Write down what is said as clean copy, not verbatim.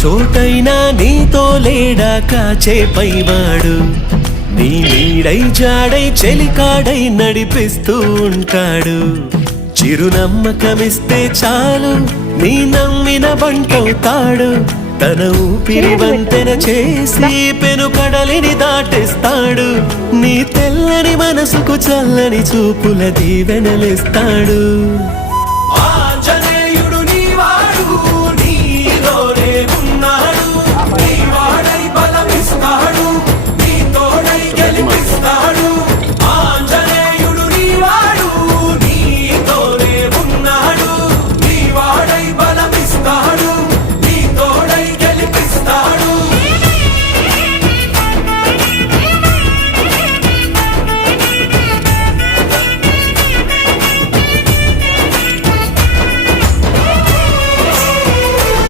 చోటైనా నీతో లేడా కాచే పైవాడు, నీ నీడై జాడై చెలికాడై నడిపిస్తూ ఉంటాడు. చిరునమ్మకమిస్తే చాలు నీ నమ్మిన బంటవుతాడు. తన ఊపిరి వంతెన చేసి పెను కడలిని దాటేస్తాడు. నీ తెల్లని మనసుకు చల్లని చూపుల దీవెనలిస్తాడు.